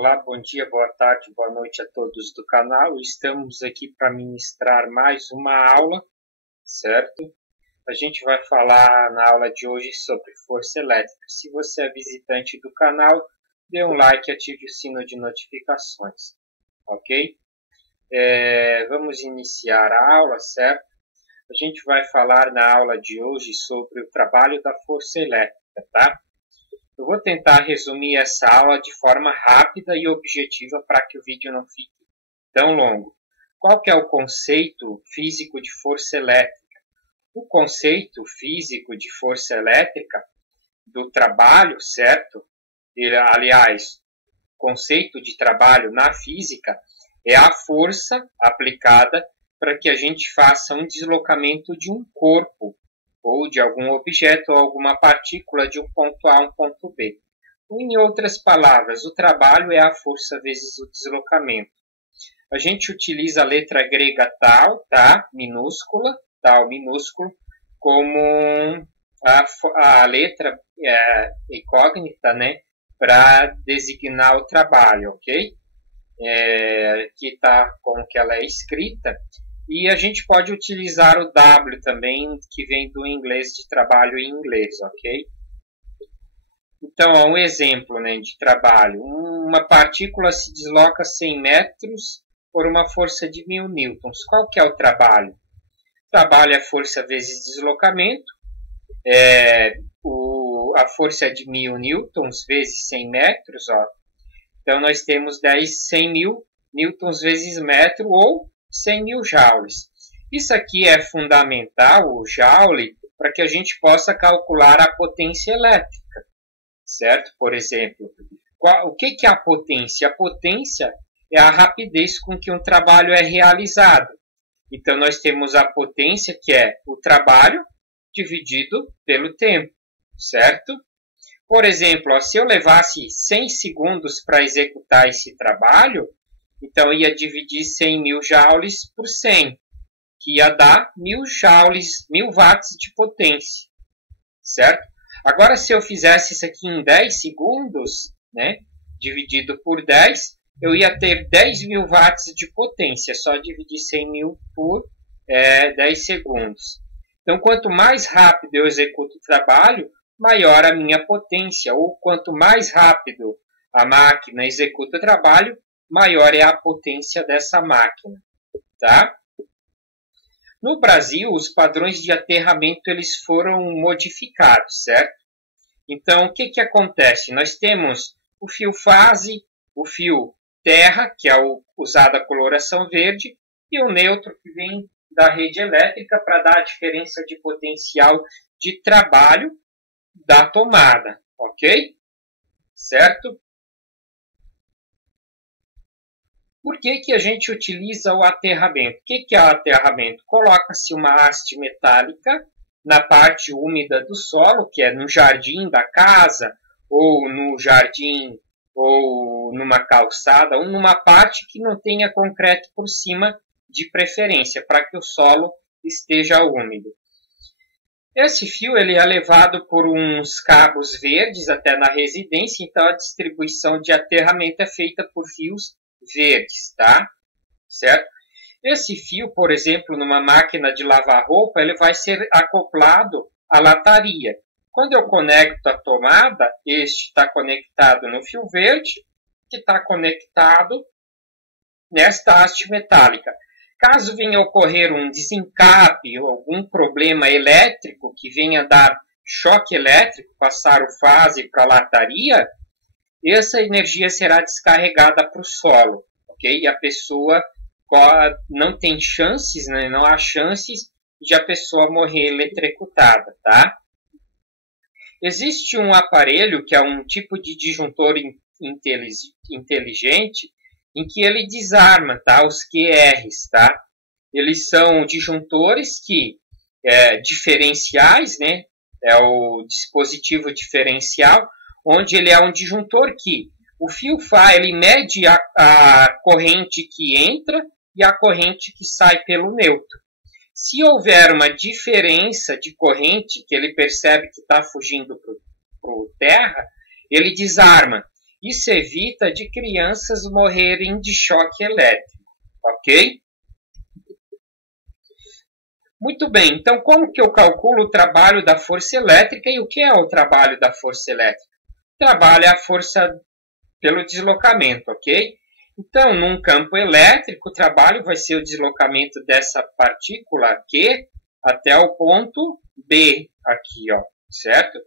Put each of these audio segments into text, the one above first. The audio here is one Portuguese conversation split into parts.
Olá, bom dia, boa tarde, boa noite a todos do canal. Estamos aqui para ministrar mais uma aula, certo? A gente vai falar na aula de hoje sobre força elétrica. Se você é visitante do canal, dê um like e ative o sino de notificações, ok? Vamos iniciar a aula, certo? A gente vai falar na aula de hoje sobre o trabalho da força elétrica, tá? Eu vou tentar resumir essa aula de forma rápida e objetiva para que o vídeo não fique tão longo. Qual que é o conceito físico de força elétrica? O conceito físico de força elétrica do trabalho, certo? Aliás, conceito de trabalho na física é a força aplicada para que a gente faça um deslocamento de um corpo ou de algum objeto ou alguma partícula de um ponto A a um ponto B. Em outras palavras, o trabalho é a força vezes o deslocamento. A gente utiliza a letra grega tal, tá? Minúscula, tal minúsculo, como a letra incógnita, né? Para designar o trabalho, ok? Aqui está como que ela é escrita. E a gente pode utilizar o W também, que vem do inglês, de trabalho em inglês, ok? Então, um exemplo, né, de trabalho. Uma partícula se desloca 100 metros por uma força de 1000 newtons. Qual que é o trabalho? O trabalho é força vezes deslocamento. A força é de 1000 newtons vezes 100 metros. Ó. Então, nós temos 100 mil newtons vezes metro, ou 100 mil joules. Isso aqui é fundamental, o joule, para que a gente possa calcular a potência elétrica, certo? Por exemplo, o que é a potência? A potência é a rapidez com que um trabalho é realizado. Então, nós temos a potência, que é o trabalho dividido pelo tempo, certo? Por exemplo, se eu levasse 100 segundos para executar esse trabalho, então, ia dividir 100 mil joules por 100, que ia dar 1000 joules, 1000 watts de potência, certo? Agora, se eu fizesse isso aqui em 10 segundos, né, dividido por 10, eu ia ter 10.000 watts de potência, só dividir 100 mil por 10 segundos. Então, quanto mais rápido eu executo o trabalho, maior a minha potência, ou quanto mais rápido a máquina executa o trabalho, maior é a potência dessa máquina, tá? No Brasil, os padrões de aterramento eles foram modificados, certo? Então, o que acontece? Nós temos o fio fase, o fio terra, que é usado a coloração verde, e o neutro, que vem da rede elétrica para dar a diferença de potencial de trabalho da tomada, ok? Certo? Por que a gente utiliza o aterramento? O que é o aterramento? Coloca-se uma haste metálica na parte úmida do solo, que é no jardim da casa, ou no jardim, ou numa calçada, ou numa parte que não tenha concreto por cima, de preferência, para que o solo esteja úmido. Esse fio ele é levado por uns cabos verdes até na residência, então a distribuição de aterramento é feita por fios verdes, tá? Certo? Esse fio, por exemplo, numa máquina de lavar roupa, ele vai ser acoplado à lataria. Quando eu conecto a tomada, este está conectado no fio verde, que está conectado nesta haste metálica. Caso venha ocorrer um desencape ou algum problema elétrico que venha dar choque elétrico, passar o fase para a lataria, essa energia será descarregada para o solo, ok? E a pessoa não tem chances, né? Não há chances de a pessoa morrer eletrocutada, tá? Existe um aparelho que é um tipo de disjuntor inteligente em que ele desarma, tá? Os QRs, tá? Eles são disjuntores diferenciais, né? É o dispositivo diferencial, onde ele é um disjuntor que o fio Fá ele mede a corrente que entra e a corrente que sai pelo neutro. Se houver uma diferença de corrente, que ele percebe que está fugindo para o terra, ele desarma. Isso evita de crianças morrerem de choque elétrico, ok? Muito bem, então como que eu calculo o trabalho da força elétrica e o que é o trabalho da força elétrica? O trabalho é a força pelo deslocamento, ok? Então, num campo elétrico, o trabalho vai ser o deslocamento dessa partícula Q até o ponto B, aqui, ó, certo?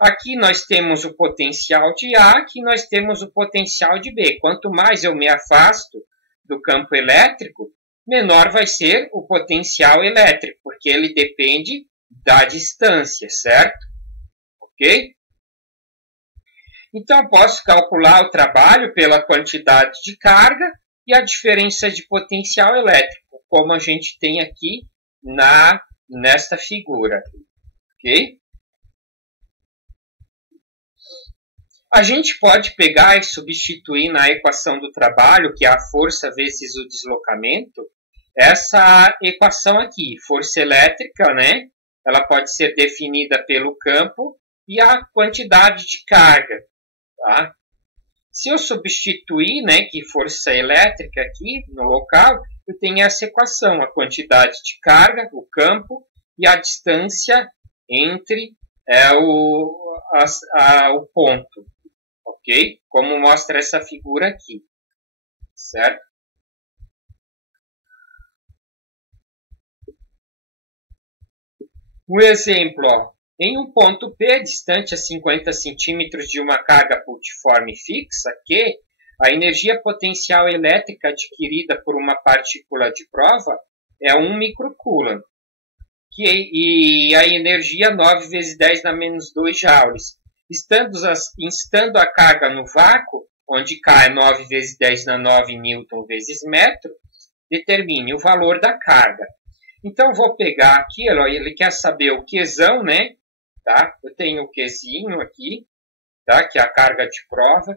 Aqui nós temos o potencial de A, aqui nós temos o potencial de B. Quanto mais eu me afasto do campo elétrico, menor vai ser o potencial elétrico, porque ele depende da distância, certo? Ok? Então, posso calcular o trabalho pela quantidade de carga e a diferença de potencial elétrico, como a gente tem aqui nesta figura. Ok? A gente pode pegar e substituir na equação do trabalho, que é a força vezes o deslocamento, essa equação aqui, força elétrica, né? Ela pode ser definida pelo campo e a quantidade de carga, tá? Se eu substituir, né, que força elétrica aqui no local, eu tenho essa equação, a quantidade de carga, o campo e a distância entre o ponto. Ok? Como mostra essa figura aqui. Certo? Um exemplo, ó. Em um ponto P, distante a 50 centímetros de uma carga pultiforme fixa, Q, a energia potencial elétrica adquirida por uma partícula de prova é 1 microcoulomb. E a energia 9 vezes 10 na menos 2 joules. Estando a carga no vácuo, onde K é 9 vezes 10 na 9 newton vezes metro, determine o valor da carga. Então, vou pegar aqui, ele quer saber o Qzão, né? Tá? Eu tenho o Qzinho aqui, tá? Que é a carga de prova,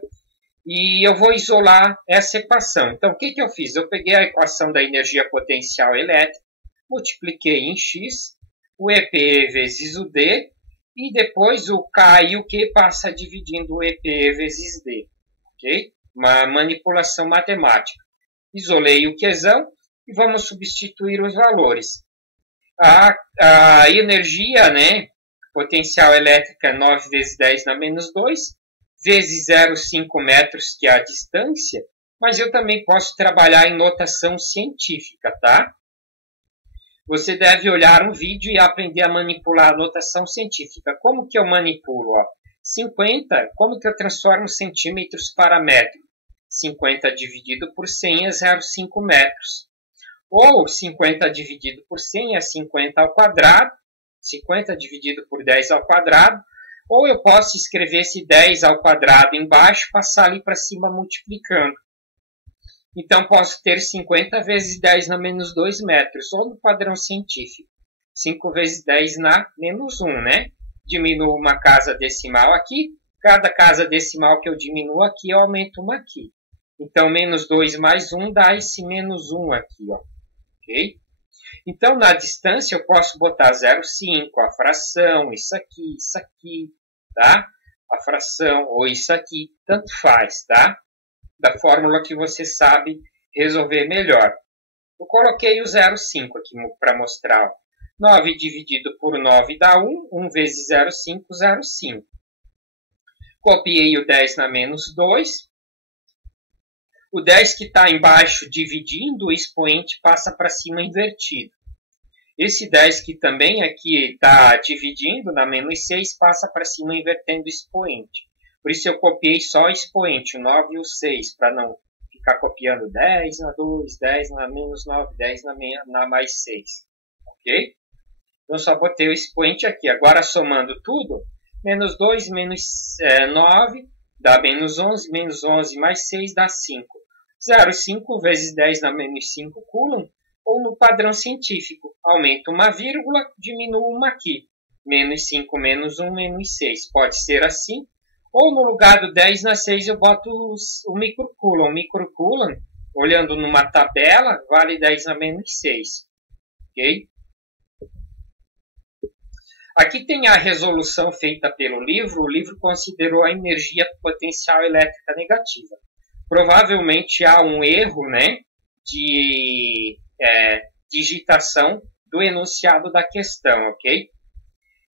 e eu vou isolar essa equação. Então, o que eu fiz? Eu peguei a equação da energia potencial elétrica, multipliquei em x, o EPE vezes o D, e depois o K e o Q passa dividindo o EPE vezes D. Ok? Uma manipulação matemática. Isolei o Qzão e vamos substituir os valores. A energia, né, potencial elétrica 9 vezes 10 na menos 2, vezes 0,5 metros, que é a distância, mas eu também posso trabalhar em notação científica, tá? Você deve olhar um vídeo e aprender a manipular a notação científica. Como que eu manipulo? 50, como que eu transformo centímetros para metro? 50 dividido por 100 é 0,5 metros. Ou 50 dividido por 100 é 50 ao quadrado. 50 dividido por 10 ao quadrado. Ou eu posso escrever esse 10 ao quadrado embaixo, passar ali para cima multiplicando. Então, posso ter 50 vezes 10 na menos 2 metros, ou no padrão científico. 5 vezes 10 na menos 1, né? Diminuo uma casa decimal aqui. Cada casa decimal que eu diminuo aqui, eu aumento uma aqui. Então, menos 2 mais 1 dá esse menos 1 aqui, ó. Ok? Então, na distância, eu posso botar 0,5, a fração, isso aqui, tá? A fração, ou isso aqui, tanto faz, tá? Da fórmula que você sabe resolver melhor. Eu coloquei o 0,5 aqui para mostrar. 9 dividido por 9 dá 1. 1 vezes 0,5, 0,5. Copiei o 10 na menos 2. O 10 que está embaixo dividindo, o expoente passa para cima invertido. Esse 10 que também aqui está dividindo na menos 6 passa para cima invertendo o expoente. Por isso eu copiei só o expoente, o 9 e o 6, para não ficar copiando 10 na 2, 10 na menos 9, 10 na mais 6. Ok? Então, só botei o expoente aqui. Agora, somando tudo, menos 2 menos 9 dá menos 11 mais 6 dá 5. 0,5 vezes 10 na menos 5 coulomb, ou no padrão científico, aumento uma vírgula, diminuo uma aqui. Menos 5 menos 1 menos 6. Pode ser assim. Ou no lugar do 10 na 6 eu boto o microcoulomb. O microcoulomb, olhando numa tabela, vale 10 na menos 6. Ok? Aqui tem a resolução feita pelo livro. O livro considerou a energia potencial elétrica negativa. Provavelmente há um erro, né, de digitação do enunciado da questão, ok?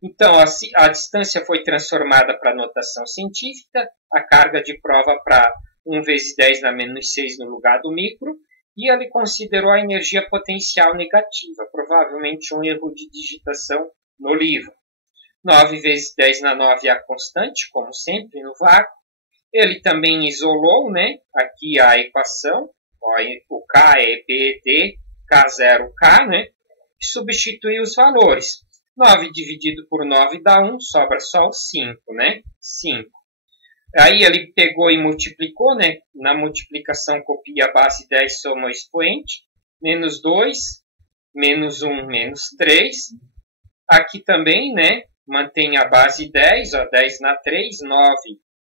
Então, a distância foi transformada para notação científica, a carga de prova para 1 vezes 10 na menos 6 no lugar do micro, e ele considerou a energia potencial negativa, provavelmente um erro de digitação no livro. 9 vezes 10 na 9 é a constante, como sempre, no vácuo. Ele também isolou, né, aqui a equação, ó, o K é BD, K0K, né, e substituiu os valores. 9 dividido por 9 dá 1, sobra só o 5, né, 5. Aí ele pegou e multiplicou, né, na multiplicação copia a base 10, soma o expoente, menos 2, menos 1, menos 3. Aqui também, né, mantém a base 10, ó, 10 na 3, 9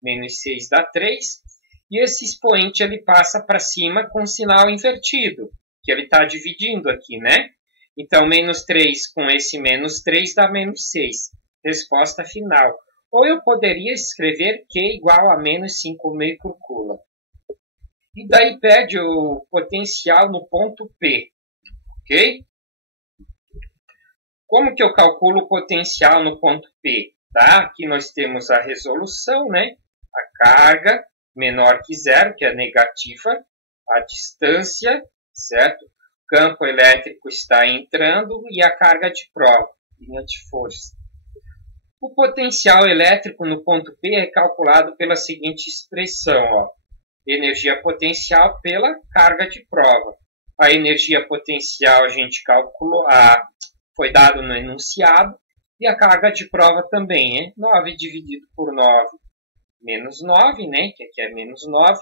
menos 6 dá 3. E esse expoente ele passa para cima com sinal invertido, que ele está dividindo aqui, né? Então, menos 3 com esse menos 3 dá menos 6. Resposta final. Ou eu poderia escrever Q igual a menos 5 microcoulomb. E daí pede o potencial no ponto P, ok? Como que eu calculo o potencial no ponto P? Tá? Aqui nós temos a resolução, né? A carga menor que zero, que é negativa, a distância, certo? O campo elétrico está entrando e a carga de prova, linha de força. O potencial elétrico no ponto P é calculado pela seguinte expressão, ó. Energia potencial pela carga de prova. A energia potencial a gente calculou, foi dado no enunciado, e a carga de prova também, né? 9 dividido por 9, menos 9, né? Que aqui é menos 9.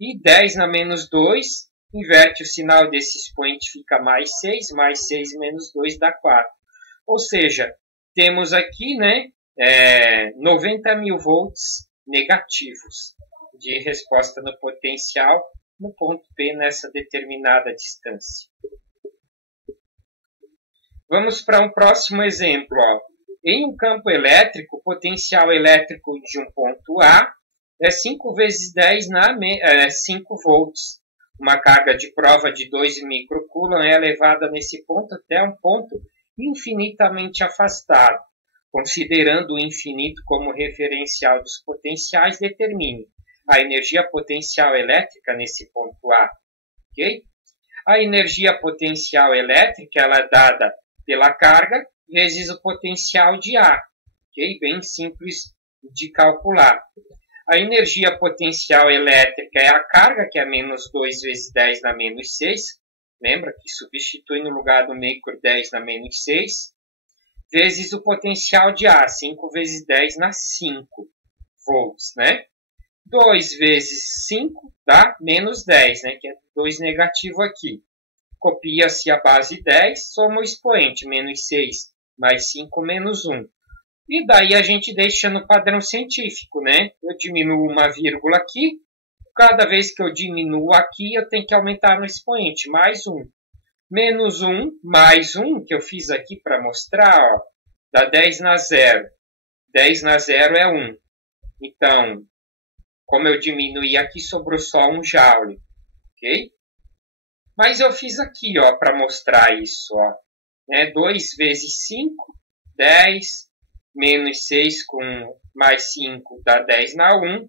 E 10 na menos 2, inverte o sinal desse expoente, fica mais 6 menos 2 dá 4. Ou seja, temos aqui, né, 90 mil volts negativos de resposta no potencial no ponto P nessa determinada distância. Vamos para um próximo exemplo. Ó. Em um campo elétrico, o potencial elétrico de um ponto A é 5 vezes 10 5 volts. Uma carga de prova de 2 microcoulomb é elevada nesse ponto até um ponto infinitamente afastado. Considerando o infinito como referencial dos potenciais, determine a energia potencial elétrica nesse ponto A. Okay? A energia potencial elétrica ela é dada pela carga vezes o potencial de A. Okay? Bem simples de calcular. A energia potencial elétrica é a carga, que é menos 2 vezes 10 na menos 6. Lembra que substitui no lugar do micro 10 na menos 6. Vezes o potencial de A, 5 vezes 10 na 5 volts, né? 2 vezes 5 dá menos 10, né? Que é 2 negativo aqui. Copia-se a base 10, soma o expoente, menos 6 mais 5 menos 1. E daí a gente deixa no padrão científico, né? Eu diminuo uma vírgula aqui. Cada vez que eu diminuo aqui, eu tenho que aumentar no expoente, mais 1. Menos 1 mais 1, que eu fiz aqui para mostrar, ó, dá 10 na 0. 10 na 0 é 1. Então, como eu diminuí aqui, sobrou só 1 joule. Ok? Mas eu fiz aqui para mostrar isso. Ó, né? 2 vezes 5, 10. Menos 6 com mais 5 dá 10 na 1.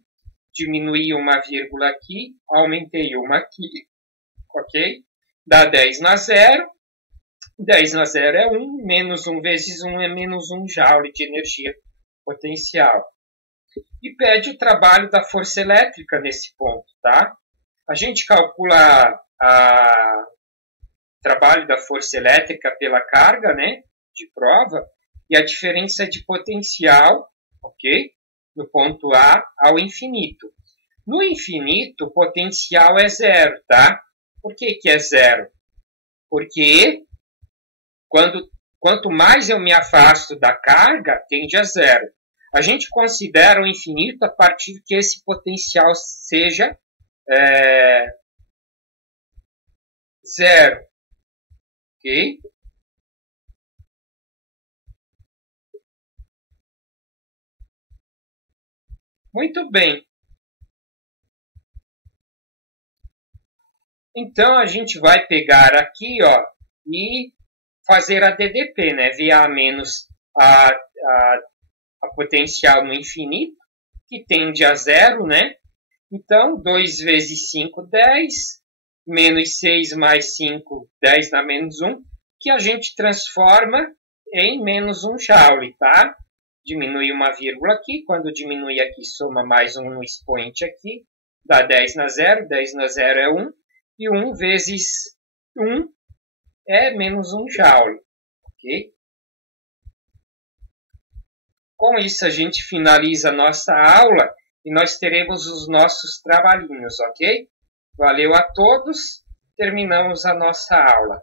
Diminuí uma vírgula aqui, aumentei uma aqui. Ok? Dá 10 na 0. 10 na 0 é 1. Menos 1 vezes 1 é menos 1 joule de energia potencial. E pede o trabalho da força elétrica nesse ponto. Tá? A gente calcula o trabalho da força elétrica pela carga, né, de prova e a diferença de potencial, ok? No ponto A ao infinito. No infinito, o potencial é zero, tá? Por que que é zero? Porque quanto mais eu me afasto da carga, tende a zero. A gente considera o infinito a partir que esse potencial seja zero. Ok? Muito bem. Então, a gente vai pegar aqui, ó, e fazer a DDP, né? VA menos a potencial no infinito, que tende a zero, né? Então, 2 vezes 5, 10, menos 6 mais 5, 10 dá menos 1, que a gente transforma em menos 1 joule, tá? Diminui uma vírgula aqui, quando diminui aqui, soma mais 1 no expoente aqui, dá 10 na 0, 10 na 0 é 1, e 1 vezes 1 é menos 1 joule, ok? Com isso, a gente finaliza a nossa aula e nós teremos os nossos trabalhinhos, ok? Valeu a todos, terminamos a nossa aula.